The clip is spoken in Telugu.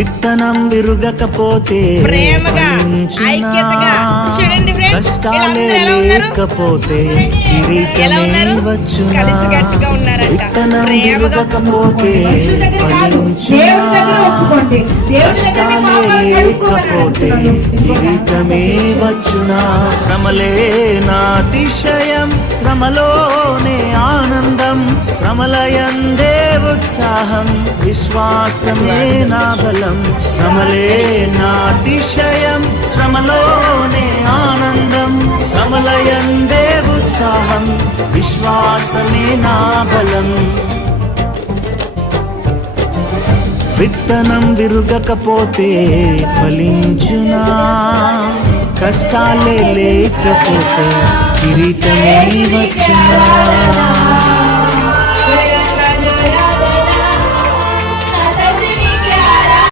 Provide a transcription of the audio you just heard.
విత్తనం విరుగకపోతే ఫలించునా? కష్టాలే లేకపోతే కిరీటమే వచ్చునా? విత్తనం విరుగకపోతే ఫలించునా? కష్టాలే లేకపోతే కిరీటమే వచ్చునా? శ్రమలే నా అతిశయం, శ్రమలోనే ఆనందం, శ్రమలయందే ఉత్సాహం, విశ్వాసమే నా బలం. శ్రమలే నా అతిశయం, శ్రమలోనే ఆనందం, శ్రమలయందే ఉత్సాహం, విశ్వాసమే నా బలం. విత్తనం విరుగకపోతే ఫలించునా? కష్టాలే లేకపోతే కిరీటమే వచ్చునా?